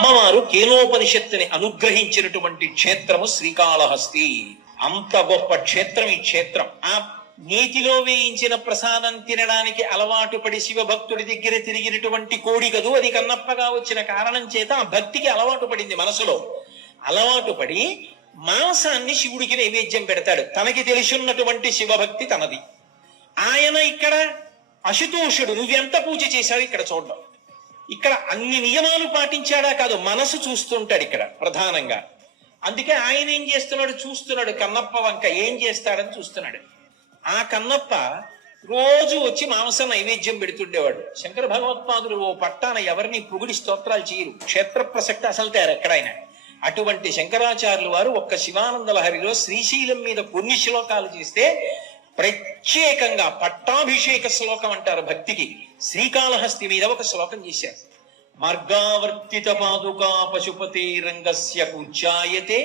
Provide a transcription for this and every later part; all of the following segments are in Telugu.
అమ్మవారు కేనోపనిషత్తుని అనుగ్రహించినటువంటి క్షేత్రము శ్రీకాళహస్తి. అంత గొప్ప క్షేత్రం ఈ క్షేత్రం. ఆ నేతిలో వేయించిన ప్రసాదం తినడానికి అలవాటు పడి శివభక్తుడి దగ్గర తిరిగినటువంటి కోడి కదూ, అది కన్నప్పగా వచ్చిన కారణం చేత ఆ భక్తికి అలవాటు పడింది. మనసులో అలవాటు పడి మాంసాన్ని శివుడికి నైవేద్యం పెడతాడు. తనకి తెలిసిన్నటువంటి శివభక్తి తనది. ఆయన ఇక్కడ అశుతోషుడు, నువ్వెంత పూజ చేశాడు ఇక్కడ చూడడం. ఇక్కడ అన్ని నియమాలు పాటించాడా కాదు, మనసు చూస్తుంటాడు ఇక్కడ ప్రధానంగా. అందుకే ఆయన ఏం చేస్తున్నాడు చూస్తున్నాడు. కన్నప్ప వంక ఏం చేస్తాడని చూస్తున్నాడు. ఆ కన్నప్ప రోజు వచ్చి మాంసం నైవేద్యం పెడుతుండేవాడు. శంకర భగవత్పాదులు ఓ పట్టాన ఎవరిని పొగిడి స్తోత్రాలు చేయరు. క్షేత్ర ప్రసక్తి అసలు తయారు ఎక్కడైనా. అటువంటి శంకరాచార్యులు వారు ఒక్క శివానంద లహరిలో శ్రీశైలం మీద కొన్ని శ్లోకాలు చేస్తే ప్రత్యేకంగా పట్టాభిషేక శ్లోకం అంటారు భక్తికి. శ్రీకాళహస్తి మీద ఒక శ్లోకం చేశారు. మార్గావర్తిత పాదుకా పశుపతే రంగస్య పూజ్యాయతే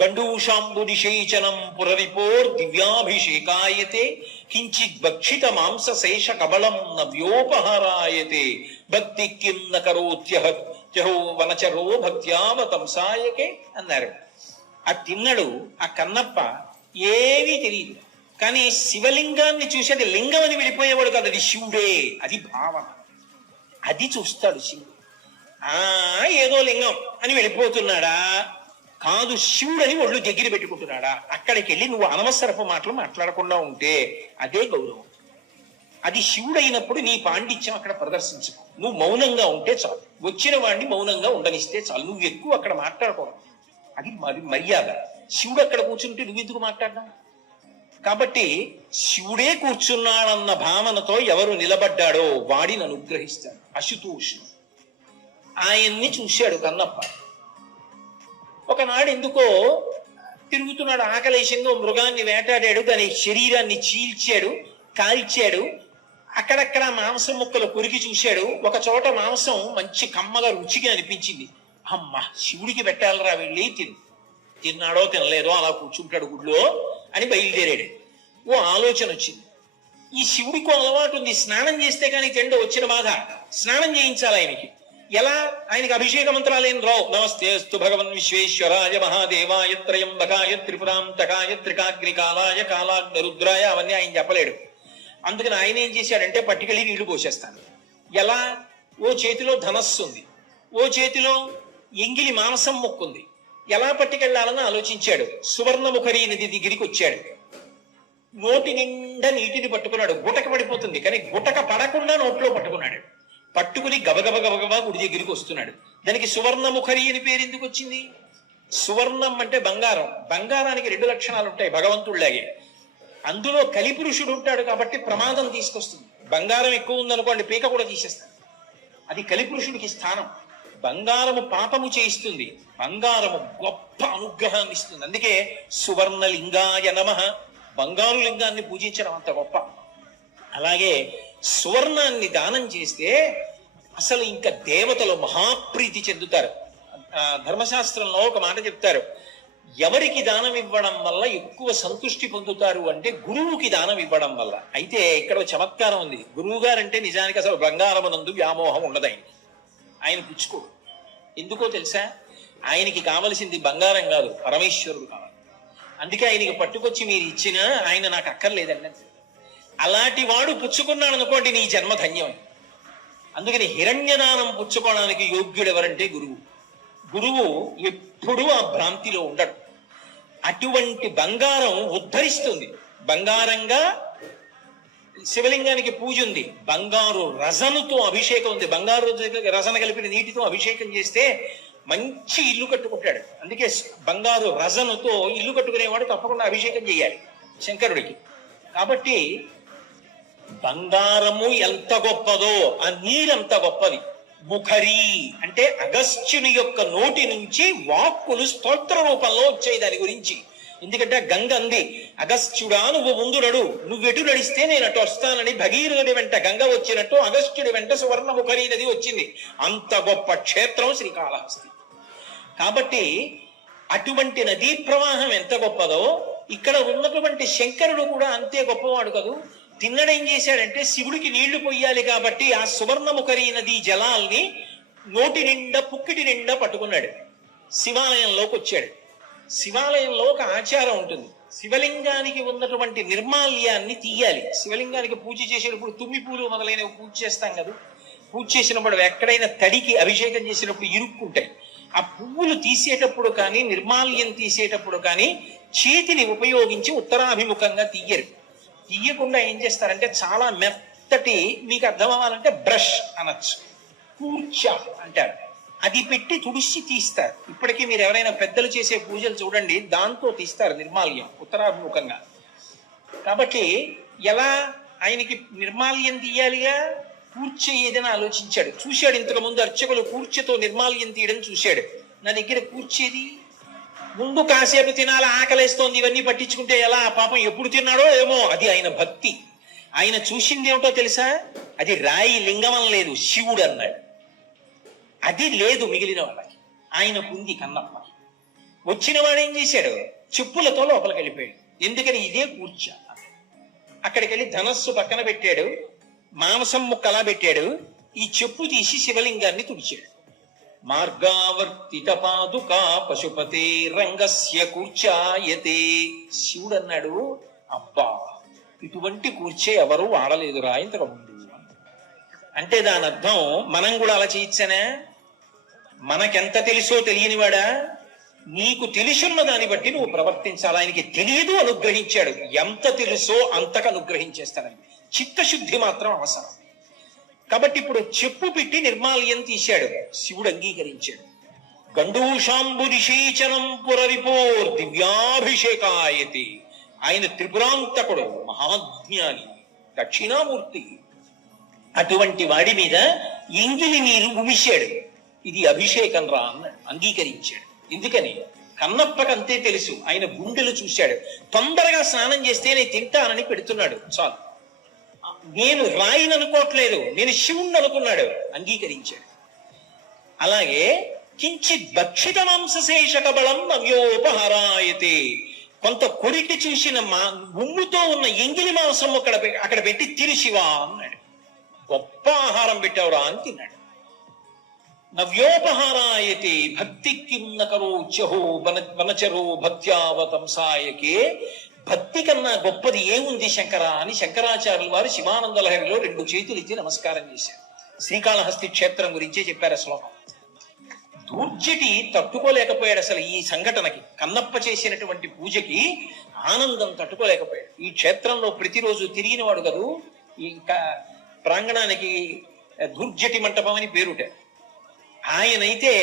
గండూషాంబు నిషేచనం పురరిపోర్ దివ్యాభిషేకాయతే కించిత్ భక్షిత మాంస శేష కబళం నవ్యోపహారాయతే భక్తి కిం న కరోత్యహో వనచరో భక్త్యావతంసాయకే అన్నారు. ఆ తిన్నడు ఆ కన్నప్ప ఏమీ తెలియదు. కానీ శివలింగాన్ని చూసి అది లింగం అని వెళ్ళిపోయేవాడు కాదు, అది శివుడే, అది భావన. అది చూస్తాడు శివుడు. ఏదో లింగం అని వెళ్ళిపోతున్నాడా కాదు, శివుడని ఒళ్ళు దగ్గర పెట్టుకుంటున్నాడా. అక్కడికి వెళ్ళి నువ్వు అనవసరపు మాటలు మాట్లాడకుండా ఉంటే అదే గౌరవం. అది శివుడైనప్పుడు నీ పాండిత్యం అక్కడ ప్రదర్శించు. నువ్వు మౌనంగా ఉంటే చాలు, వచ్చిన వాడిని మౌనంగా ఉండనిస్తే చాలు. నువ్వు ఎక్కువ అక్కడ మాట్లాడకూడదు, అది మర్యాద. శివుడు అక్కడ కూర్చుంటే నువ్వెందుకు మాట్లాడ్డా. కాబట్టి శివుడే కూర్చున్నాడన్న భావనతో ఎవరు నిలబడ్డాడో వాడిని అనుగ్రహిస్తాడు అశుతోషుడు. ఆయన్ని చూశాడు కన్నప్ప. ఒకనాడు ఎందుకో తిరుగుతున్నాడు, ఆకలేసిందో మృగాన్ని వేటాడాడు, దాని శరీరాన్ని చీల్చాడు, కాల్చాడు. అక్కడక్కడ మాంసం ముక్కలు కొరికి చూశాడు. ఒక చోట మాంసం మంచి కమ్మగా రుచిగా అనిపించింది. అమ్మ శివుడికి పెట్టాలరా, వెళ్ళి తిన్నాడో తినలేదో అలా కూర్చుంటాడు గుడిలో అని బయలుదేరాడు. ఓ ఆలోచన వచ్చింది. ఈ శివుడికి అలవాటు ఉంది, స్నానం చేస్తే కానీ తిండి వచ్చిన బాధ. స్నానం చేయించాలి ఆయనకి. ఎలా? ఆయనకి అభిషేక మంత్రాలు ఏం రావు. నమస్తేస్తు భగవన్ విశ్వేశ్వరాయ మహాదేవాయ త్రయంబకాయ త్రిపురాంతకాయ త్రికాగ్నికాలాయ కాలాగ్నిరుద్రాయ అవన్నీ ఆయన చెప్పలేడు. అందుకని ఆయన ఏం చేశాడంటే పట్టుకెళ్ళి నీళ్లు పోసేస్తాను. ఎలా? ఓ చేతిలో ధనస్సు ఉంది, ఓ చేతిలో ఎంగిలి మాంసం మొక్కుంది. ఎలా పట్టుకెళ్లాలని ఆలోచించాడు. సువర్ణముఖరి నది దగ్గరికి వచ్చాడు. నోటి నిండా నీటిని పట్టుకున్నాడు. గుటక పడిపోతుంది కానీ గుటక పడకుండా నోట్లో పట్టుకున్నాడు. పట్టుకుని గబగబా గుడి దగ్గరికి వస్తున్నాడు. దానికి సువర్ణముఖరి అని పేరు ఎందుకు వచ్చింది? సువర్ణం అంటే బంగారం. బంగారానికి 2 లక్షణాలు ఉంటాయి భగవంతుడిలాగే. అందులో కలిపురుషుడు ఉంటాడు కాబట్టి ప్రమాదం తీసుకొస్తుంది. బంగారం ఎక్కువ ఉందనుకోండి పీక కూడా తీసేస్తాడు. అది కలిపురుషుడికి స్థానం. బంగారము పాపము చేయిస్తుంది, బంగారము గొప్ప అనుగ్రహాన్ని ఇస్తుంది. అందుకే సువర్ణలింగాయ నమః, బంగారు లింగాన్ని పూజించడం అంత గొప్ప. అలాగే సువర్ణాన్ని దానం చేస్తే అసలు ఇంకా దేవతలు మహాప్రీతి చెందుతారు. ధర్మశాస్త్రంలో ఒక మాట చెప్తారు, ఎవరికి దానం ఇవ్వడం వల్ల ఎక్కువ సంతృష్టి పొందుతారు అంటే గురువుకి దానం ఇవ్వడం వల్ల. అయితే ఇక్కడ చమత్కారం ఉంది. గురువు గారంటే నిజానికి అసలు బంగారమునందు వ్యామోహం ఉండదు. ఆయన పుచ్చుకోడు. ఎందుకో తెలుసా? ఆయనకి కావలసింది బంగారం కాదు, పరమేశ్వరుడు కావాలి. అందుకే ఆయనకి పట్టుకొచ్చి మీరు ఇచ్చినా ఆయన నాకు అక్కర్లేదండి. అలాంటి వాడు పుచ్చుకున్నాడు అనుకోండి నీ జన్మ ధన్యం. అందుకని హిరణ్యదానం పుచ్చుకోవడానికి యోగ్యుడు ఎవరంటే గురువు. గురువు ఎప్పుడూ ఆ భ్రాంతిలో ఉండడు. అటువంటి బంగారం ఉద్ధరిస్తుంది. బంగారంగా శివలింగానికి పూజ ఉంది. బంగారు రసనుతో అభిషేకం ఉంది. బంగారు రసన కలిపిన నీటితో అభిషేకం చేస్తే మంచి ఇల్లు కట్టుకుంటాడు. అందుకే బంగారు రసనుతో ఇల్లు కట్టుకునేవాడు తప్పకుండా అభిషేకం చేయాలి శంకరుడికి. కాబట్టి బంగారము ఎంత గొప్పదో ఆ నీరంత గొప్పది. ముఖరి అంటే అగస్త్యుని యొక్క నోటి నుంచి వాక్కులు స్తోత్ర రూపంలో వచ్చాయి దాని గురించి. ఎందుకంటే గంగ అంది, అగస్త్యుడా నువ్వు ముందు నడు, నువ్వెటు నడిస్తే నేను అటు వస్తానని. భగీరథుడి వెంట గంగ వచ్చినట్టు అగస్త్యుడి వెంట సువర్ణముఖరి నది వచ్చింది. అంత గొప్ప క్షేత్రం శ్రీకాళహస్తి. కాబట్టి అటువంటి నదీ ప్రవాహం ఎంత గొప్పదో ఇక్కడ ఉన్నటువంటి శంకరుడు కూడా అంతే గొప్పవాడు కదూ. తిన్నడేం చేశాడంటే శివుడికి నీళ్లు పొయ్యాలి కాబట్టి ఆ సువర్ణముఖరి నదీ జలాల్ని నోటి నిండా పుక్కిటి నిండా పట్టుకున్నాడు. శివాలయంలోకి వచ్చాడు. శివాలయంలో ఒక ఆచారం ఉంటుంది. శివలింగానికి ఉన్నటువంటి నిర్మాల్యాన్ని తీయాలి. శివలింగానికి పూజ చేసేటప్పుడు తుమ్మి పూలు మొదలైనవి పూజ చేస్తాం కదా, పూజ చేసినప్పుడు ఎక్కడైనా తడికి అభిషేకం చేసినప్పుడు ఇరుక్కుంటాయి. ఆ పువ్వులు తీసేటప్పుడు కానీ నిర్మాల్యం తీసేటప్పుడు కానీ చేతిని ఉపయోగించి ఉత్తరాభిముఖంగా తీయరు. తీయకుండా ఏం చేస్తారంటే చాలా మెత్తటి, మీకు అర్థం అవ్వాలంటే బ్రష్ అనొచ్చు, కూర్చ అంటారు, అది పెట్టి తుడిచి తీస్తారు. ఇప్పటికీ మీరు ఎవరైనా పెద్దలు చేసే పూజలు చూడండి, దాంతో తీస్తారు నిర్మాల్యం ఉత్తరాభిముఖంగా. కాబట్టి ఎలా ఆయనకి నిర్మాల్యం తీయాలిగా, కూర్చే ఏదైనా ఆలోచించాడు. చూశాడు, ఇంతకు ముందు అర్చకులు కూర్చతో నిర్మాల్యం తీయడం చూశాడు. నా దగ్గర కూర్చేది ముందు కాసేపు తినాలి, ఆకలేస్తోంది, ఇవన్నీ పట్టించుకుంటే ఎలా, పాపం ఎప్పుడు తిన్నాడో ఏమో. అది ఆయన భక్తి. ఆయన చూసింది ఏమిటో తెలుసా, అది రాయి లింగం లేదు, శివుడు అన్నాడు. అది లేదు మిగిలిన వాళ్ళకి, ఆయనకుంది కన్నప్ప. వచ్చిన వాడు ఏం చేశాడు, చెప్పులతో లోపలికి వెళ్ళిపోయాడు. ఎందుకని, ఇదే కూర్చ. అక్కడికి వెళ్ళి ధనస్సు పక్కన పెట్టాడు, మాంసం ముక్కలా పెట్టాడు, ఈ చెప్పు తీసి శివలింగాన్ని తుడిచాడు. మార్గావర్తిత పాదుకా పశుపతే రంగస్య కూర్చాయతే. శివుడు అన్నాడు, అబ్బా ఇటువంటి కూర్చే ఎవరు వాడలేదురా ఇంతకు ముందు. అంటే దాని అర్థం మనం కూడా అలా చేయొచ్చనే. మనకెంత తెలుసో తెలియనివాడా, నీకు తెలుసున్న దాన్ని బట్టి నువ్వు ప్రవర్తించాలి. ఆయనకి తెలియదు అనుగ్రహించాడు, ఎంత తెలుసో అంతకు అనుగ్రహించేస్తాడని. చిత్తశుద్ధి మాత్రం అవసరం. కాబట్టి ఇప్పుడు చెప్పు పెట్టి నిర్మాల్యం తీశాడు, శివుడు అంగీకరించాడు. గండూషాంబు నిషేచనం పురరిపోర్ దివ్యాభిషేకాయతి. ఆయన త్రిపురాంతకుడు, మహాజ్ఞాని, దక్షిణామూర్తి. అటువంటి వాడి మీద ఎంగిలి నీరు ఉమిశాడు. ఇది అభిషేకం రా అన్నాడు, అంగీకరించాడు. ఎందుకని, కన్నప్పకంతే తెలుసు. ఆయన గుండెలు చూశాడు. తొందరగా స్నానం చేస్తే నేను తింటానని పెడుతున్నాడు, చాలు. నేను రాయిని అనుకోవట్లేదు, నేను శివుణ్ణి అనుకున్నాడు, అంగీకరించాడు. అలాగే కించిత్ భక్షిత మాంసశేషక బలం నవ్యోపహారాయతే. కొంత కొరిటి చూసిన ఉమ్ముతో ఉన్న ఎంగిలి మాంసం అక్కడ పెట్టి తిరు శివ అన్నాడు. గొప్ప ఆహారం పెట్టావురా అని తిన్నాడు. నవ్యోపహారాయతే భక్తికి నకరోచ్యహో వనచరో భక్త్యావతంసాయకే. భక్తి కన్నా గొప్పది ఏముంది శంకర అని శంకరాచార్యుల వారు శివానంద లహరిలో 2 చేతులు ఇచ్చి నమస్కారం చేశారు. శ్రీకాళహస్తి క్షేత్రం గురించే చెప్పారు శ్లోకం. దూర్జటి తట్టుకోలేకపోయాడు అసలు ఈ సంఘటనకి. కన్నప్ప చేసినటువంటి పూజకి ఆనందం తట్టుకోలేకపోయాడు. ఈ క్షేత్రంలో ప్రతిరోజు తిరిగిన వాడు కదూ, ఈ ప్రాంగణానికి దూర్జటి మంటపం అని పేరుట. ఆయనైతే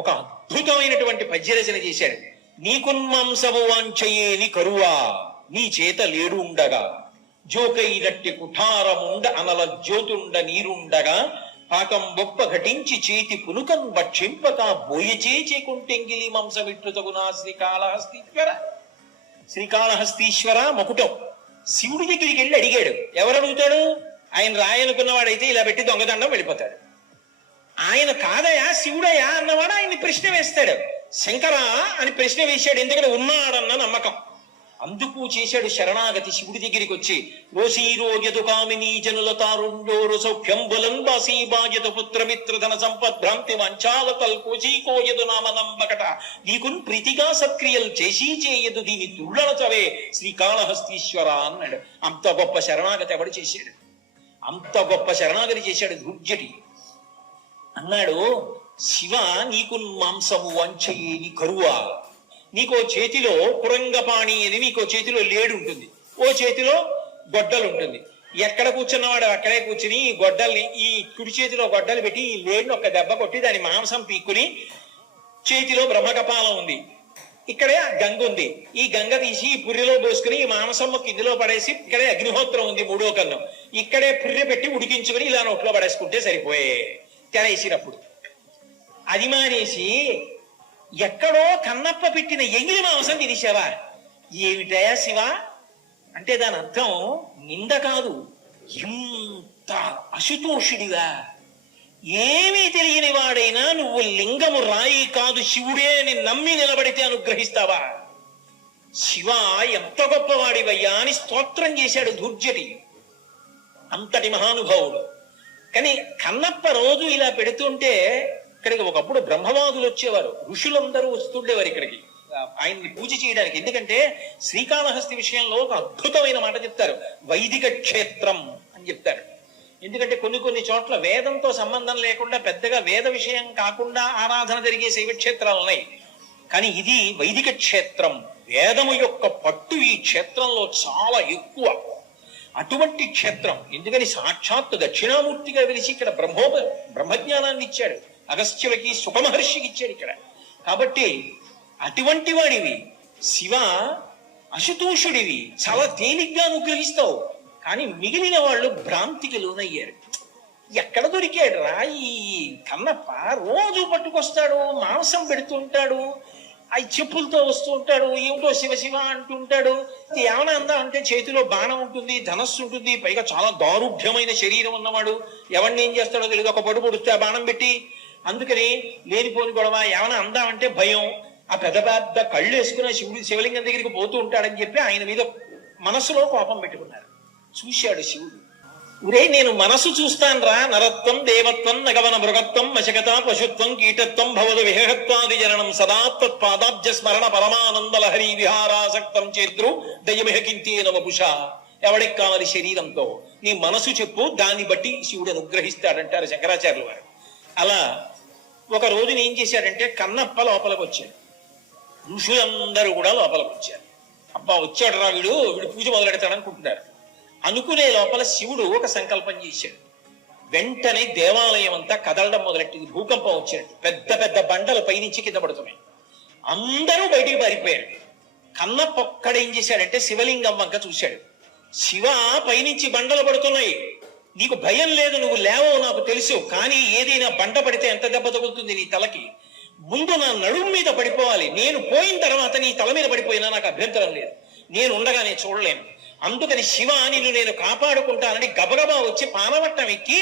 ఒక అద్భుతమైనటువంటి పద్యరచన చేశాడు. నీకున్మాంసము వాంఛయేని కరువా నీ చేత లేడు ఉండగా, జోకైనట్టి కుఠారముండ అనల జ్యోతుండ నీరుండగా, పాకం బొప్ప ఘటించి చేతి పునుకం భక్షింపక బోయచే చేకుంటెంగిలి మాంసమిట్టుతగునా శ్రీకాళహస్తీశ్వర. శ్రీకాళహస్తీశ్వర మకుటం. శివుడి దగ్గరికి వెళ్ళి అడిగాడు. ఎవరు అడుగుతాడు, ఆయన రాయనుకున్నవాడైతే ఇలా పెట్టి దొంగదండం వెళ్ళిపోతాడు. ఆయన కాదయా శివుడయా అన్నవాడు ఆయన్ని ప్రశ్న వేస్తాడు. శంకరా అని ప్రశ్న వేశాడు, ఎందుకంటే ఉన్నాడన్న నమ్మకం. అందుకు చేశాడు శరణాగతి. శివుడి దగ్గరికి వచ్చి రోషీరోగ్యతు కామినీ జనుల తారుండోరు సౌఖ్యం బలం బాసీ బాధ్యత పుత్రమిత్ర ధన సంపద్భ్రాంతి వంచాల తల్కోచీకోయదు నామనంబకట నీకున్ ప్రీతిగా సత్క్రియలు చేసి చేయదు దీని తుళ్ళనచవే శ్రీకాళహస్తీశ్వర అన్నాడు. అంత గొప్ప శరణాగతి ఎవడు చేశాడు? అంత గొప్ప శరణాగతి చేశాడు దుర్జటి. అన్నాడు, శివ నీకు మాంసము వంచయేని కరువా. నీకో చేతిలో కురంగపాణి అని నీకో చేతిలో లేడు ఉంటుంది, ఓ చేతిలో గొడ్డలు ఉంటుంది. ఎక్కడ కూర్చున్నవాడు అక్కడే కూర్చుని ఈ గొడ్డల్ని, ఈ కుడి చేతిలో గొడ్డలు పెట్టి ఈ లేడుని ఒక దెబ్బ కొట్టి దాని మాంసం పీక్కుని, చేతిలో బ్రహ్మకపాలం ఉంది, ఇక్కడే గంగ ఉంది, ఈ గంగ తీసి ఈ పుర్రెలో పోసుకుని ఈ మాంసం కిందిలో పడేసి, ఇక్కడే అగ్నిహోత్రం ఉంది 3వ కన్నం, ఇక్కడే పుర్రె పెట్టి ఉడికించుకుని ఇలా నోట్లో పడేసుకుంటే సరిపోయే తెరేసినప్పుడు. అది మానేసి ఎక్కడో కన్నప్ప పెట్టిన ఎంగిలి మాంసం తినేసావా? ఏమిటయా శివ అంటే దాని అర్థం నింద కాదు, ఎంత అశుతోషుడివా. ఏమీ తెలియని వాడైనా నువ్వు లింగము రాయి కాదు శివుడే అని నమ్మి నిలబడితే అనుగ్రహిస్తావా? శివ ఎంత గొప్పవాడివయ్యా అని స్తోత్రం చేశాడు దుర్జటి. అంతటి మహానుభావుడు. కానీ కన్నప్ప రోజు ఇలా పెడుతుంటే ఇక్కడికి ఒకప్పుడు బ్రహ్మవాదులు వచ్చేవారు, ఋషులందరూ వస్తుండేవారు ఇక్కడికి ఆయన్ని పూజ చేయడానికి. ఎందుకంటే శ్రీకాళహస్తి విషయంలో ఒక అద్భుతమైన మాట చెప్తారు, వైదిక క్షేత్రం అని చెప్తారు. ఎందుకంటే కొన్ని కొన్ని చోట్ల వేదంతో సంబంధం లేకుండా పెద్దగా వేద విషయం కాకుండా ఆరాధన జరిగే శైవ క్షేత్రాలు ఉన్నాయి. కానీ ఇది వైదిక క్షేత్రం, వేదము యొక్క పట్టు ఈ క్షేత్రంలో చాలా ఎక్కువ. అటువంటి క్షేత్రం. ఎందుకని సాక్షాత్తు దక్షిణామూర్తిగా వెలిసి ఇక్కడ బ్రహ్మజ్ఞానాన్ని ఇచ్చాడు, అగస్త్యులకి సుఖమహర్షికి ఇచ్చాడు ఇక్కడ. కాబట్టి అటువంటి వాడివి శివ, అశుతోషుడివి, చాలా తేలిగ్గా అనుగ్రహిస్తావు. కానీ మిగిలిన వాళ్ళు భ్రాంతికి లోనయ్యారు. ఎక్కడ దొరికాడు రా ఈ కన్నప్ప? రోజు పట్టుకొస్తాడు, మాంసం పెడుతుంటాడు, అవి చెప్పులతో వస్తూ ఉంటాడు, ఏమిటో శివ శివ అంటుంటాడు. ఏమైనా అందా అంటే చేతిలో బాణం ఉంటుంది, ధనస్సు ఉంటుంది, పైగా చాలా దారుఢ్యమైన శరీరం ఉన్నవాడు. ఎవరిని ఏం చేస్తాడో తెలియదు, ఒక పడు పొడిస్తే ఆ బాణం పెట్టి. అందుకని లేనిపోని గొడవ. ఏమైనా అందామంటే భయం. ఆ పెద్ద పెద్ద కళ్ళు వేసుకున్న శివలింగం దగ్గరికి పోతూ ఉంటాడని చెప్పి ఆయన మీద మనసులో కోపం పెట్టుకున్నారు. చూశాడు శివుడు, ఉరే నేను మనసు చూస్తాను రా, నరత్వం దేవత్వం నగవన మృగత్వం మశకత పశుత్వం కీటత్వం భవద విహత్వాది జననం సదాత్పాదాబ్జ స్మరణ పరమానందలహరి విహారాసక్తం చేద్రు దయమిహ కింతేన వపుష. ఎవడికి కావాలి శరీరంతో? నీ మనసు చెప్పు, దాన్ని బట్టి శివుడు అనుగ్రహిస్తాడంటారు శంకరాచార్యుల వారు. అలా ఒక రోజున ఏం చేశాడంటే కన్నప్ప లోపలికి వచ్చాడు, ఋషులందరూ కూడా లోపలికి వచ్చారు. అబ్బా వచ్చాడు రా వీడు పూజ మొదలెడతాడు అనుకుంటున్నారు. అనుకునే లోపల శివుడు ఒక సంకల్పం చేశాడు. వెంటనే దేవాలయం అంతా కదలడం మొదలెట్టింది, భూకంపం వచ్చినట్టు. పెద్ద పెద్ద బండలు పైనుంచి కింద పడుతున్నాయి. అందరూ బయటికి పారిపోయారు. కన్నప్ప ఒక్కడేం చేశాడంటే శివలింగం వంక చూశాడు. శివ, పైనుంచి బండలు పడుతున్నాయి, నీకు భయం లేదు, నువ్వు లేవో నాకు తెలుసు. కానీ ఏదైనా బండ పడితే ఎంత దెబ్బ తగులుతుంది నీ తలకి? ముందు నా నడుము మీద పడిపోవాలి. నేను పోయిన తర్వాత నీ తల మీద పడిపోయినా నాకు అభ్యంతరం లేదు, నేను ఉండగానే చూడలేను. అందుకని శివ, నేను కాపాడుకుంటానని గబగబా వచ్చి పానవట్టం ఎక్కి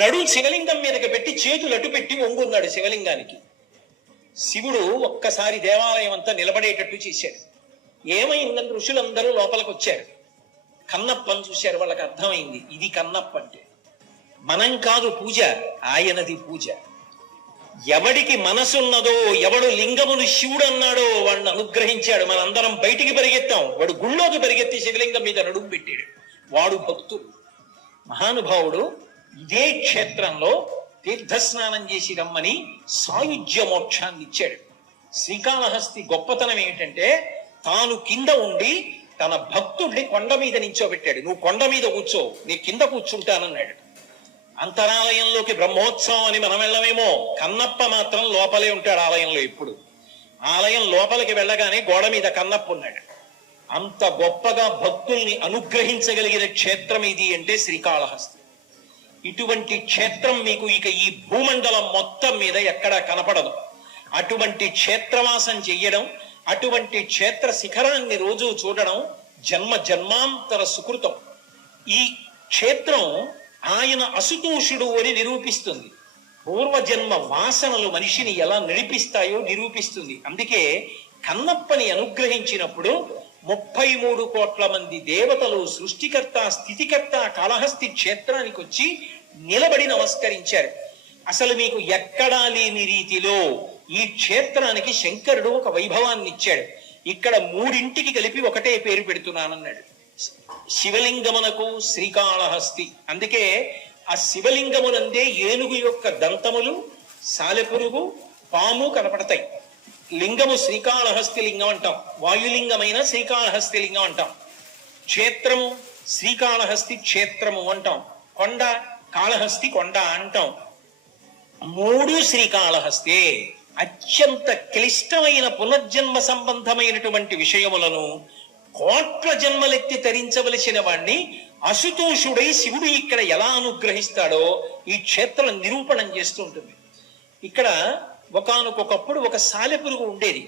నడు శివలింగం మీదకి పెట్టి చేతులు అటు పెట్టి వంగున్నాడు శివలింగానికి. శివుడు ఒక్కసారి దేవాలయం అంతా నిలబడేటట్టు చేశాడు. ఏమైందని ఋషులందరూ లోపలికి వచ్చారు. కన్నప్పని చూశారు. వాళ్ళకి అర్థమైంది, ఇది కన్నప్ప అంటే. మనం కాదు పూజ, ఆయనది పూజ. ఎవడికి మనసున్నదో, ఎవడు లింగమును శివుడు అన్నాడో వాడిని అనుగ్రహించాడు. మనందరం బయటికి పరిగెత్తాం, వాడు గుళ్ళోకి పరిగెత్తి శివలింగం మీద నడుము పెట్టాడు. వాడు భక్తుడు, మహానుభావుడు. ఇదే క్షేత్రంలో తీర్థస్నానం చేసి రమ్మని సాయుజ్య మోక్షాన్ని ఇచ్చాడు. శ్రీకాళహస్తి గొప్పతనం ఏంటంటే తాను కింద ఉండి తన భక్తుడిని కొండ మీద నించోబెట్టాడు. నువ్వు కొండ మీద కూర్చో, నీ కింద కూర్చుంటానన్నాడు. అంతరాలయంలోకి బ్రహ్మోత్సవం అని మనం వెళ్ళమేమో, కన్నప్ప మాత్రం లోపలే ఉంటాడు ఆలయంలో. ఇప్పుడు ఆలయం లోపలికి వెళ్ళగానే గోడ మీద కన్నప్ప ఉన్నాడు. అంత గొప్పగా భక్తుల్ని అనుగ్రహించగలిగిన క్షేత్రం ఇది అంటే శ్రీకాళహస్తి. ఇటువంటి క్షేత్రం మీకు ఇక ఈ భూమండలం మొత్తం మీద ఎక్కడా కనపడదు. అటువంటి క్షేత్రవాసం చెయ్యడం, అటువంటి క్షేత్ర శిఖరాన్ని రోజు చూడడం జన్మ జన్మాంతర సుకృతం. ఈ క్షేత్రం ఆయన అశుతోషుడు అని నిరూపిస్తుంది. పూర్వజన్మ వాసనలు మనిషిని ఎలా నడిపిస్తాయో నిరూపిస్తుంది. అందుకే కన్నప్పని అనుగ్రహించినప్పుడు 33 కోట్ల మంది దేవతలు, సృష్టికర్త స్థితికర్త కాళహస్తి క్షేత్రానికి వచ్చి నిలబడి నమస్కరించారు. అసలు మీకు ఎక్కడా లేని రీతిలో ఈ క్షేత్రానికి శంకరుడు ఒక వైభవాన్ని ఇచ్చాడు. ఇక్కడ మూడింటికి కలిపి ఒకటే పేరు పెడుతున్నానన్నాడు. శివలింగమునకు శ్రీకాళహస్తి. అందుకే ఆ శివలింగమునందే ఏనుగు యొక్క దంతములు, సాలెపురుగు, పాము కనపడతాయి. లింగము శ్రీకాళహస్తి లింగం అంటాం, వాయులింగమైన శ్రీకాళహస్తి లింగం అంటాం. క్షేత్రము శ్రీకాళహస్తి క్షేత్రము అంటాం, కొండ కాళహస్తి కొండ అంటాం. మూడు శ్రీకాళహస్తే. అత్యంత క్లిష్టమైన పునర్జన్మ సంబంధమైనటువంటి విషయములను కోట్ల జన్మలెత్తి తరించవలసిన వాణ్ణి అశుతోషుడై శివుడు ఇక్కడ ఎలా అనుగ్రహిస్తాడో ఈ క్షేత్రం నిరూపణం చేస్తూ ఉంటుంది. ఇక్కడ ఒకానొకప్పుడు ఒక సాలెపురుగు ఉండేది.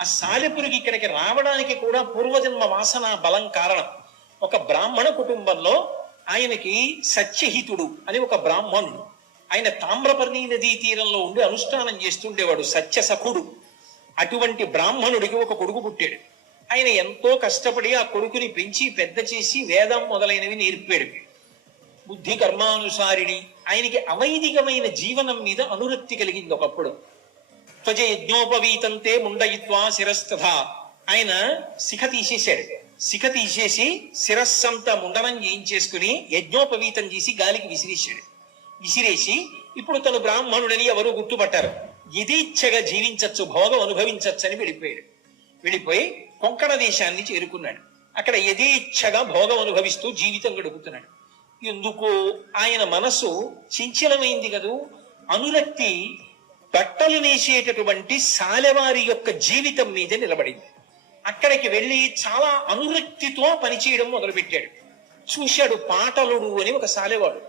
ఆ సాలెపురుగు ఇక్కడికి రావడానికి కూడా పూర్వజన్మ వాసన బలం కారణం. ఒక బ్రాహ్మణ కుటుంబంలో ఆయనకి సత్యహితుడు అని ఒక బ్రాహ్మణుడు, ఆయన తామ్రపర్ణి నదీ తీరంలో ఉండి అనుష్ఠానం చేస్తుండేవాడు, సత్యసఖుడు. అటువంటి బ్రాహ్మణుడికి ఒక కొడుకు పుట్టాడు. ఆయన ఎంతో కష్టపడి ఆ కొడుకుని పెంచి పెద్ద చేసి వేదం మొదలైనవి నేర్పాడు. బుద్ధి కర్మానుసారిణి. ఆయనకి అవైదికమైన జీవనం మీద అనురక్తి కలిగింది ఒకప్పుడు. త్వజ యజ్ఞోపవీతంతే ముండయిత్వా శిరస్తథ. ఆయన శిఖ తీసేశాడు. శిఖ తీసేసి శిరస్సంతా ముండనం చేయించేసుకుని యజ్ఞోపవీతం చేసి గాలికి విసిరేశాడు. విసిరేసి ఇప్పుడు తను బ్రాహ్మణుడని ఎవరు గుర్తుపట్టారు. యథేచ్ఛగా జీవించచ్చు, భోగం అనుభవించచ్చు అని వెళ్ళిపోయాడు. వెళ్ళిపోయి కొంకణ దేశాన్ని చేరుకున్నాడు. అక్కడ యథేచ్ఛగా భోగం అనుభవిస్తూ జీవితం గడుపుతున్నాడు. ఎందుకు ఆయన మనసు చంచలమైంది కదూ. అనురక్తి బట్టలు నేసేటటువంటి సాలెవారి యొక్క జీవితం మీద నిలబడింది. అక్కడికి వెళ్ళి చాలా అనురక్తితో పనిచేయడం మొదలుపెట్టాడు. చూశాడు పాటలుడు అని ఒక సాలెవాడు.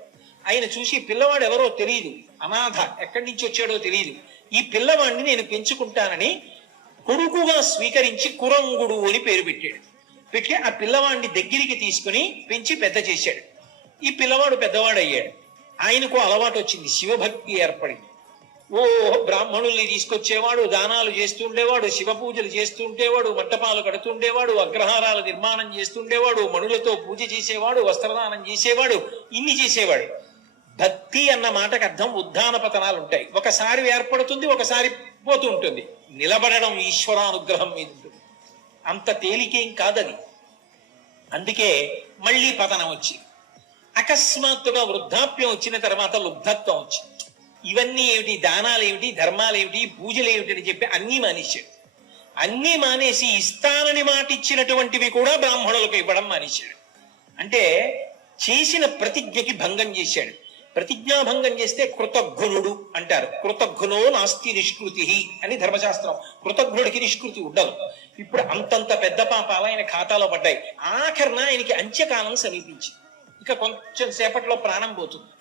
ఆయన చూసి పిల్లవాడు ఎవరో తెలియదు, అనాథ, ఎక్కడి నుంచి వచ్చాడో తెలియదు, ఈ పిల్లవాడిని నేను పెంచుకుంటానని కొడుకుగా స్వీకరించి కురంగుడు అని పేరు పెట్టాడు. పెట్టి ఆ పిల్లవాడిని దగ్గరికి తీసుకుని పెంచి పెద్ద చేశాడు. ఈ పిల్లవాడు పెద్దవాడు అయ్యాడు. ఆయనకు అలవాటు వచ్చింది, శివభక్తి ఏర్పడింది. ఓ బ్రాహ్మణుల్ని తీసుకొచ్చేవాడు, దానాలు చేస్తుండేవాడు, శివ పూజలు చేస్తుండేవాడు, మంటపాలు కడుతుండేవాడు, అగ్రహారాలు నిర్మాణం చేస్తుండేవాడు, మణులతో పూజ చేసేవాడు, వస్త్రదానం చేసేవాడు, ఇన్ని చేసేవాడు. భక్తి అన్న మాటకు అర్థం ఉద్ధాన పతనాలు ఉంటాయి. ఒకసారి ఏర్పడుతుంది, ఒకసారి పోతూ ఉంటుంది. నిలబడడం ఈశ్వరానుగ్రహం మీద ఉంటుంది. అంత తేలికేం కాదది. అందుకే మళ్ళీ పతనం వచ్చింది. అకస్మాత్తుగా వృద్ధాప్యం వచ్చిన తర్వాత లుబ్ధత్వం వచ్చింది. ఇవన్నీ ఏమిటి, దానాలు ఏమిటి, ధర్మాలు ఏమిటి, పూజలు ఏమిటి అని చెప్పి అన్నీ మానేశాడు. అన్నీ మానేసి ఇస్తానని మాట ఇచ్చినటువంటివి కూడా బ్రాహ్మణులకు ఇవ్వడం మానేశాడు. అంటే చేసిన ప్రతిజ్ఞకి భంగం చేశాడు. ప్రతిజ్ఞాభంగం చేస్తే కృతఘ్నుడు అంటారు. కృతఘ్నో నాస్తి నిష్కృతి అని ధర్మశాస్త్రం. కృతఘ్నుడికి నిష్కృతి ఉండదు. ఇప్పుడు అంతంత పెద్ద పాపాలు ఆయన ఖాతాలో పడ్డాయి. ఆఖరణ ఆయనకి అంత్యకాలం సమీపించింది. ఇక కొంచెం సేపట్లో ప్రాణం పోతుంది.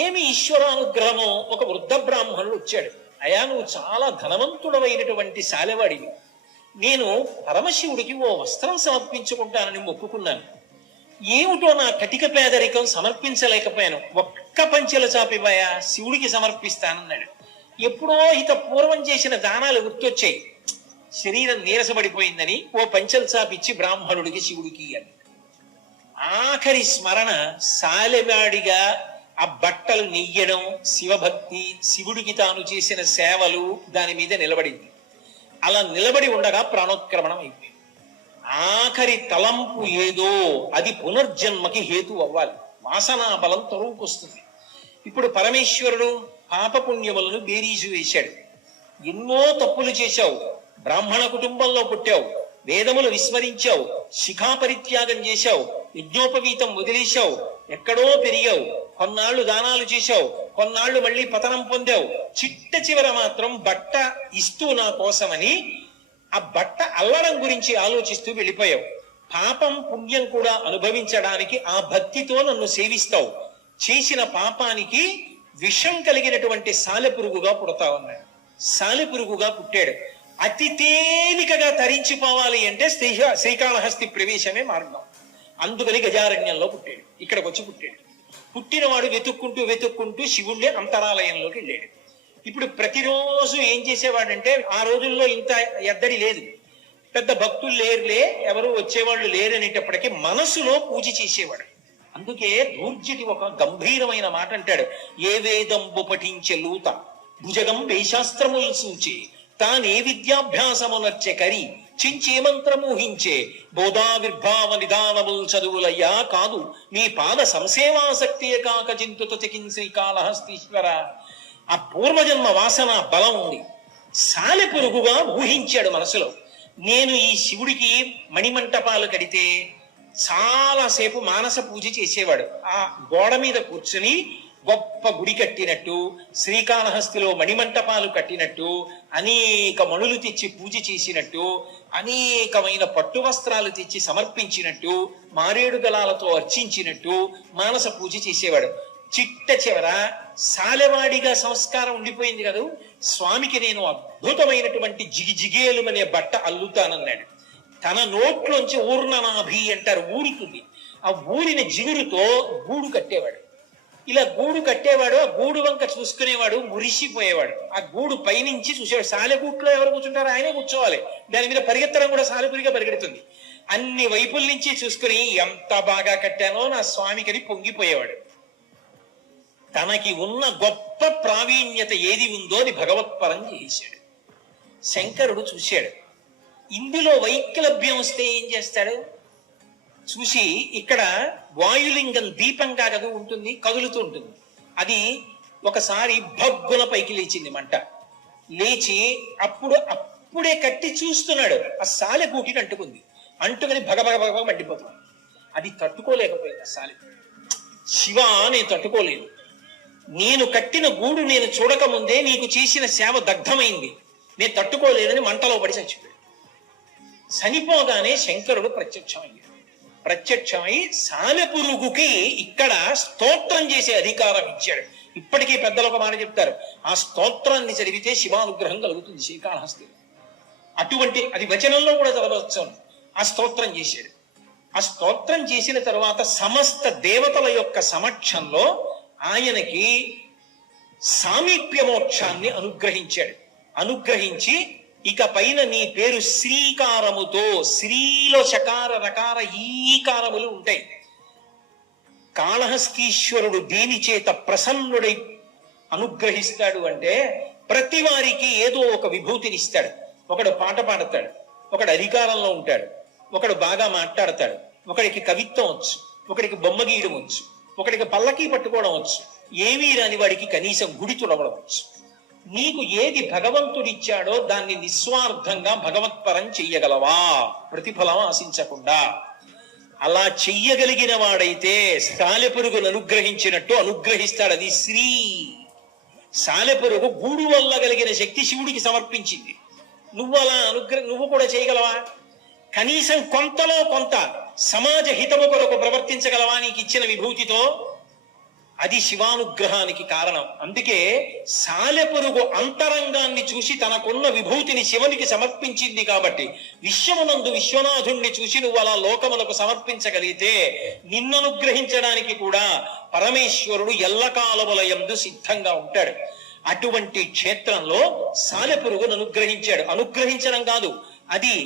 ఏమి ఈశ్వరానుగ్రహమో, ఒక వృద్ధ బ్రాహ్మణుడు వచ్చాడు. అయా, నువ్వు చాలా ధనవంతుడమైనటువంటి సాలెవాడివి. నేను పరమశివుడికి ఓ వస్త్రం సమర్పించుకుంటానని మొక్కుకున్నాను. ఏమిటో నా కటిక పేదరికం సమర్పించలేకపోయాను. ఒక్క పంచెల చాపివ్వయా, శివుడికి సమర్పిస్తానన్నాడు. ఎప్పుడో ఇక పూర్వం చేసిన దానాలు గుర్తొచ్చాయి. శరీరం నీరసపడిపోయిందని ఓ పంచెల చాపిచ్చి బ్రాహ్మణుడికి శివుడికి అని. ఆఖరి స్మరణ సాలెవాడిగా ఆ బట్టలు నెయ్యడం, శివభక్తి, శివుడికి తాను చేసిన సేవలు దాని మీద నిలబడింది. అలా నిలబడి ఉండగా ప్రాణోత్క్రమణం అయిపోయింది. ఆఖరి తలంపు ఏదో అది పునర్జన్మకి హేతు అవ్వాలి. వాసనా బలం తరువుకొస్తుంది. ఇప్పుడు పరమేశ్వరుడు పాపపుణ్యములను బేరీజు వేశాడు. ఎన్నో తప్పులు చేశావు, బ్రాహ్మణ కుటుంబంలో పుట్టావు, వేదములు విస్మరించావు, శిఖాపరిత్యాగం చేశావు, యజ్ఞోపవీతం వదిలేశావు, ఎక్కడో పెరిగావు, కొన్నాళ్లు దానాలు చేశావు, కొన్నాళ్లు మళ్ళీ పతనం పొందావు. చిట్ట చివర మాత్రం బట్ట ఇస్తూ నా కోసమని ఆ బట్ట అల్లడం గురించి ఆలోచిస్తూ వెళ్ళిపోయావు. పాపం పుణ్యం కూడా అనుభవించడానికి ఆ భక్తితో నన్ను సేవిస్తావు. చేసిన పాపానికి విషం కలిగినటువంటి సాలెపురుగుగా పుడతావన్నాడు. సాలెపురుగుగా పుట్టాడు. అతి తేలికగా తరించిపోవాలి అంటే శ్రీకాళహస్తి ప్రవేశమే మార్గం. అందుకని గజారణ్యంలో పుట్టాడు. ఇక్కడికి వచ్చి పుట్టాడు. పుట్టినవాడు వెతుక్కుంటూ వెతుక్కుంటూ శివుణ్ణి అంతరాలయంలోకి వెళ్ళాడు. ఇప్పుడు ప్రతిరోజు ఏం చేసేవాడంటే, ఆ రోజుల్లో ఇంత ఎద్దడి లేదు, పెద్ద భక్తులు లేరులే, ఎవరు వచ్చేవాళ్ళు లేరు అనేటప్పటికీ మనసులో పూజ చేసేవాడు. అందుకే దూర్జటి ఒక గంభీరమైన మాట అంటాడు. ఏ వేదంబు పఠించే లూత భుజగం వేశాస్త్రములు సూచి తానే విద్యాభ్యాసమునర్చె కరి చించే మంత్రమూహించే బోధావిర్భావ నిదానముల్ చదువులయ్యా కాదు నీ పాద సంసేవాసక్తియ కాక చింతుత చికిన్ శ్రీకాళహస్తీశ్వర. ఆ పూర్వజన్మ వాసన బలం ఉంది. సాలెపురుగుగా ఊహించాడు మనసులో. నేను ఈ శివుడికి మణిమంటపాలు కడితే చాలాసేపు మానస పూజ చేసేవాడు. ఆ గోడ మీద కూర్చుని గొప్ప గుడి కట్టినట్టు, శ్రీకాళహస్తిలో మణిమంటపాలు కట్టినట్టు, అనేక మణులు తెచ్చి పూజ చేసినట్టు, అనేకమైన పట్టు వస్త్రాలు తెచ్చి సమర్పించినట్టు, మారేడు దళాలతో అర్చించినట్టు మానస పూజ చేసేవాడు. చిట్ట చివర సాలెవాడిగా సంస్కారం ఉండిపోయింది కదా, స్వామికి నేను అద్భుతమైనటువంటి జిగిజిగేలు అనే బట్ట అల్లుతానన్నాడు. తన నోట్లోంచి ఊర్ణనాభి అంటారు, ఊరుతుంది. ఆ ఊరిన జిగురుతో గూడు కట్టేవాడు. ఇలా గూడు కట్టేవాడు. ఆ గూడు వంక చూసుకునేవాడు, మురిసిపోయేవాడు. ఆ గూడు పైనుంచి చూసేవాడు. సాలెగూట్లో ఎవరు కూర్చుంటారో ఆయనే కూర్చోవాలి. దాని మీద పరిగెత్తడం కూడా సాలెపురిగా పరిగెడుతుంది. అన్ని వైపుల నుంచి చూసుకుని ఎంత బాగా కట్టానో నా స్వామికని పొంగిపోయేవాడు. తనకి ఉన్న గొప్ప ప్రావీణ్యత ఏది ఉందో అది భగవత్పరం చేశాడు. శంకరుడు చూశాడు, ఇందులో వైక్లభ్యం వస్తే ఏం చేస్తాడు చూసి, ఇక్కడ వాయులింగం దీపంగా కదా ఉంటుంది, కదులుతూ ఉంటుంది. అది ఒకసారి భగ్గున పైకి లేచింది మంట. లేచి అప్పుడే కట్టి చూస్తున్నాడు, ఆ సాలెపూటిని అంటుకుంది. అంటుకుని భగభగ భగభగ మండిపోతుంది. అది తట్టుకోలేకపోయింది. ఆ సాలె, శివ నేను తట్టుకోలేదు, నేను కట్టిన గూడు నేను చూడకముందే నీకు చేసిన సేవ దగ్ధమైంది, నేను తట్టుకోలేదని మంటలో పడి చచ్చిపోయాడు. చనిపోగానే శంకరుడు ప్రత్యక్షమయ్యాడు. ప్రత్యక్షమై సాలెపురుగుకి ఇక్కడ స్తోత్రం చేసే అధికారం ఇచ్చాడు. ఇప్పటికీ పెద్దలు ఒక మాట చెప్తారు, ఆ స్తోత్రాన్ని చదివితే శివానుగ్రహం కలుగుతుంది శ్రీకాళహస్తి. అటువంటి అది వచనంలో కూడా చదవచ్చు. ఆ స్తోత్రం చేశాడు. ఆ స్తోత్రం చేసిన తరువాత సమస్త దేవతల యొక్క సమక్షంలో ఆయనకి సామీప్య మోక్షాన్ని అనుగ్రహించాడు. అనుగ్రహించి ఇక పైన నీ పేరు శ్రీకారముతో, శ్రీలో చకార రకార ఈకారములు ఉంటాయి. కాళహస్తీశ్వరుడు దేని చేత ప్రసన్నుడై అనుగ్రహిస్తాడు అంటే, ప్రతి వారికి ఏదో ఒక విభూతిని ఇస్తాడు. ఒకడు పాట పాడతాడు, ఒకడు అధికారంలో ఉంటాడు, ఒకడు బాగా మాట్లాడతాడు, ఒకడికి కవిత్వం వచ్చు, ఒకడికి బొమ్మ గీయడం వచ్చు, ఒకడికి పల్లకీ పట్టుకోవడం వచ్చు, ఏమీ రాని వాడికి కనీసం గుడి తుడవడం వచ్చు. నీకు ఏది భగవంతుడిచ్చాడో దాన్ని నిస్వార్థంగా భగవత్పరం చెయ్యగలవా, ప్రతిఫలం ఆశించకుండా? అలా చెయ్యగలిగిన వాడైతే సాలెపురుగును అనుగ్రహించినట్టు అనుగ్రహిస్తాడు. అది శ్రీ. సాలెపురుగు గూడు వల్ల కలిగిన శక్తి శివుడికి సమర్పించింది. నువ్వు అలా నువ్వు కూడా చేయగలవా? కనీసం కొంతలో కొంత సమాజ హితము కొరకు ప్రవర్తించగలవా నీకు ఇచ్చిన విభూతితో? అది శివానుగ్రహానికి కారణం. అందుకే సాలెపురుగు అంతరంగాన్ని చూసి తనకున్న విభూతిని శివునికి సమర్పించింది కాబట్టి, విశ్వమునందు విశ్వనాథుణ్ణి చూసి నువ్వు అలా లోకములకు సమర్పించగలిగితే నిన్ననుగ్రహించడానికి కూడా పరమేశ్వరుడు ఎల్లకాలముల యందు సిద్ధంగా ఉంటాడు. అటువంటి క్షేత్రంలో సాలెపురుగును అనుగ్రహించాడు. అనుగ్రహించడం కాదు, అది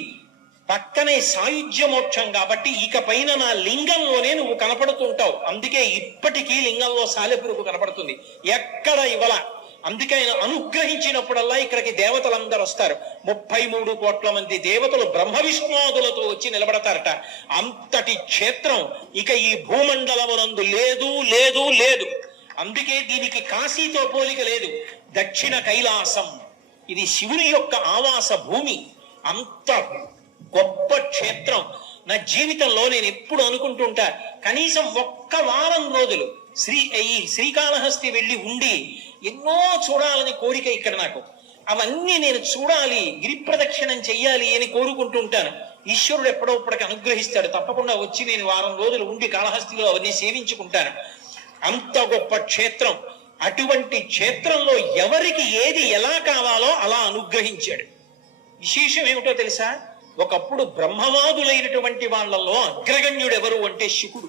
పక్కనే సాయుధ్య మోక్షం కాబట్టి ఇక పైన నా లింగంలోనే నువ్వు కనపడుతుంటావు. అందుకే ఇప్పటికీ లింగంలో సాలెపురుగు కనపడుతుంది, ఎక్కడ ఇవ్వాల. అందుకే ఆయన అనుగ్రహించినప్పుడల్లా ఇక్కడికి దేవతలందరూ వస్తారు. 33 కోట్ల మంది దేవతలు బ్రహ్మ విష్ణువులతో వచ్చి నిలబడతారట. అంతటి క్షేత్రం ఇక ఈ భూమండలమునందు లేదు లేదు లేదు. అందుకే దీనికి కాశీతో పోలిక లేదు. దక్షిణ కైలాసం ఇది శివుని యొక్క ఆవాస భూమి. అంత గొప్ప క్షేత్రం. నా జీవితంలో నేను ఎప్పుడు అనుకుంటుంటా, కనీసం ఒక్క వారం రోజులు ఈ శ్రీకాళహస్తి వెళ్ళి ఉండి ఎన్నో చూడాలని కోరిక ఇక్కడ నాకు. అవన్నీ నేను చూడాలి, గిరి ప్రదక్షిణం చెయ్యాలి అని కోరుకుంటూ ఉంటాను. ఈశ్వరుడు ఎప్పుడోప్పటికి అనుగ్రహిస్తాడు. తప్పకుండా వచ్చి నేను వారం రోజులు ఉండి కాళహస్తిలో అవన్నీ సేవించుకుంటాను. అంత గొప్ప క్షేత్రం. అటువంటి క్షేత్రంలో ఎవరికి ఏది ఎలా కావాలో అలా అనుగ్రహించాడు. విశేషం ఏమిటో తెలుసా? ఒకప్పుడు బ్రహ్మవాదులైనటువంటి వాళ్ళల్లో అగ్రగణ్యుడు ఎవరు అంటే శుకుడు,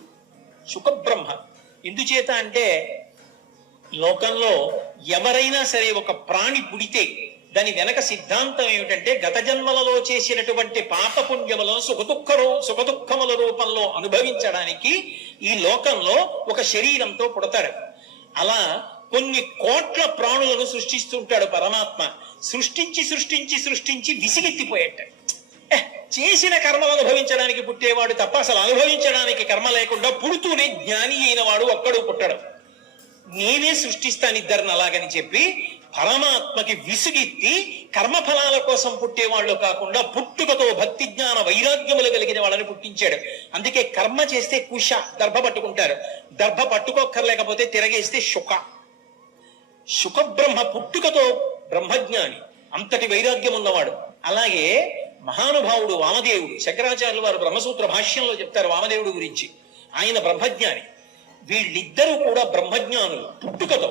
శుకబ్రహ్మ. ఎందుచేత అంటే లోకంలో ఎవరైనా సరే ఒక ప్రాణి పుడితే దాని వెనక సిద్ధాంతం ఏమిటంటే, గత జన్మలలో చేసినటువంటి పాపపుణ్యములను సుఖదుఖముల రూపంలో అనుభవించడానికి ఈ లోకంలో ఒక శరీరంతో పుడతాడు. అలా కొన్ని కోట్ల ప్రాణులను సృష్టిస్తుంటాడు పరమాత్మ. సృష్టించి సృష్టించి సృష్టించి విసిగెత్తిపోయేట. చేసిన కర్మలు అనుభవించడానికి పుట్టేవాడు తప్ప అసలు అనుభవించడానికి కర్మ లేకుండా పుడుతూనే జ్ఞాని అయిన వాడు ఒక్కడు పుట్టడం. నేనే సృష్టిస్తాను ఇద్దరిని అలాగని చెప్పి పరమాత్మకి విసుగెత్తి కర్మఫలాల కోసం పుట్టేవాళ్ళు కాకుండా పుట్టుకతో భక్తి జ్ఞాన వైరాగ్యములు కలిగిన వాళ్ళని పుట్టించాడు. అందుకే కర్మ చేస్తే కుష, దర్భ పట్టుకుంటారు. దర్భ పట్టుకోక్కర్లేకపోతే తిరగేస్తే శుక. శుకబ్రహ్మ పుట్టుకతో బ్రహ్మజ్ఞాని, అంతటి వైరాగ్యం ఉన్నవాడు. అలాగే మహానుభావుడు వామదేవుడు, శంకరాచార్యులు వారు బ్రహ్మసూత్ర భాష్యంలో చెప్తారు వామదేవుడు గురించి. ఆయన బ్రహ్మజ్ఞాని. వీళ్ళిద్దరూ కూడా బ్రహ్మజ్ఞానులు పుట్టుకతో.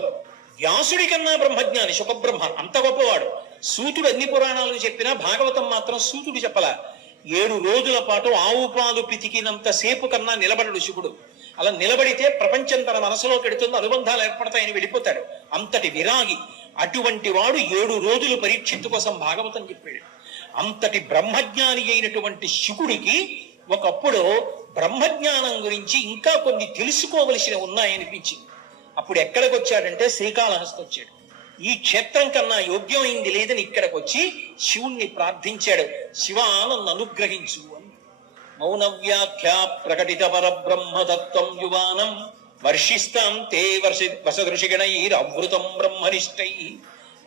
వ్యాసుడి కన్నా బ్రహ్మజ్ఞాని శుకబ్రహ్మ, అంత గొప్పవాడు. సూతుడు అన్ని పురాణాలను చెప్పినా భాగవతం మాత్రం సూతుడు చెప్పలా. 7 రోజుల పాటు ఆవు పాలు పితికినంత సేపు కన్నా నిలబడడు శుకుడు. అలా నిలబడితే ప్రపంచం తన మనసులో పెడుతుంది, అనుబంధాలు ఏర్పడతాయని వెళ్ళిపోతాడు. అంతటి విరాగి. అటువంటి వాడు 7 రోజులు పరీక్షిత్తు కోసం భాగవతం చెప్పాడు. అంతటి బ్రహ్మజ్ఞాని అయినటువంటి శుకుడికి ఒకప్పుడు బ్రహ్మజ్ఞానం గురించి ఇంకా కొన్ని తెలుసుకోవలసినవి ఉన్నాయనిపించింది. అప్పుడు ఎక్కడికి వచ్చాడంటే శ్రీకాళహస్తి వచ్చాడు. ఈ క్షేత్రం కన్నా యోగ్యమైంది లేదని ఇక్కడికి వచ్చి శివుణ్ణి ప్రార్థించాడు. శివ నన్ను అనుగ్రహించు అని. మౌన వ్యాఖ్యా ప్రకటిత పరబ్రహ్మతత్వం యువానం వర్షిస్తాం తే వసదృషిగణైరవృతం బ్రహ్మనిష్టై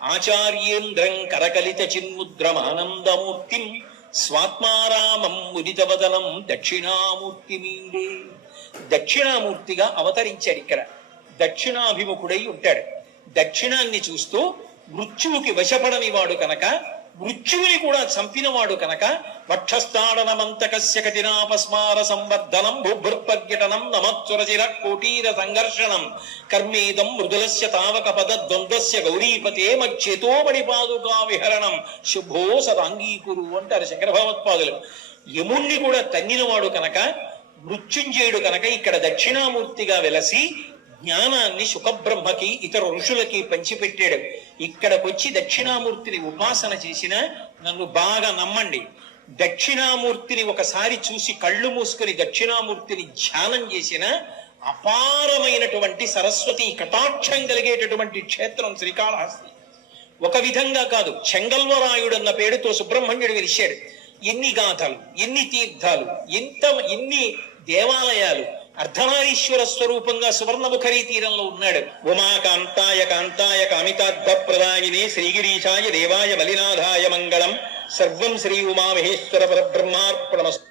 ఆచార్యేంద్రం కరకలిత చిన్ముద్రమానందమూర్తిం స్వాత్మారామం ముదితవదనం దక్షిణామూర్తిమీడే. దక్షిణామూర్తిగా అవతరించాడు. ఇక్కడ దక్షిణాభిముఖుడై ఉంటాడు. దక్షిణాన్ని చూస్తూ మృత్యువుకి వశపడని వాడు కనుక, మృత్యువుని కూడా చంపినవాడు కనుక వక్షస్థాడనమంతకస్య కఠినాపస్మార సంవర్ధనం భూభృపర్యటనం నమత్సురచిర కోటీర సంఘర్షణం కర్మేదం మృదులస్య తావక పద ద్వంద్వస్య గౌరీపతే మచ్చేతో మణిపాదుకా విహరణం శుభో సదాంగీకురు అంటారు శంకర భగవత్పాదులు. యముణ్ణి కూడా తన్నినవాడు కనుక, మృత్యుంజయుడు కనుక ఇక్కడ దక్షిణామూర్తిగా వెలసి జ్ఞానాన్ని సుఖబ్రహ్మకి ఇతర ఋషులకి పంచిపెట్టాడు. ఇక్కడికొచ్చి దక్షిణామూర్తిని ఉపాసన చేసిన నన్ను బాగా నమ్మండి, దక్షిణామూర్తిని ఒకసారి చూసి కళ్ళు మూసుకొని దక్షిణామూర్తిని ధ్యానం చేసిన అపారమైనటువంటి సరస్వతి కటాక్షం కలిగేటటువంటి క్షేత్రం శ్రీకాళహస్తి. ఒక విధంగా కాదు, చెంగల్వరాయుడన్న పేరుతో సుబ్రహ్మణ్యుడు వెలిశాడు. ఎన్ని గాథలు, ఎన్ని తీర్థాలు, ఎన్ని దేవాలయాలు. అర్ధనారీశ్వర స్వరూపంగా సువర్ణముఖరీ తీరంలో ఉన్నాడు. ఉమాకాంతాయ కాంతాయ కామితార్థ ప్రదాయినే శ్రీగిరీశాయ దేవాయ మలినాథాయ మంగళం. సర్వం శ్రీ ఉమామహేశ్వర పరబ్రహ్మార్పణమస్తు.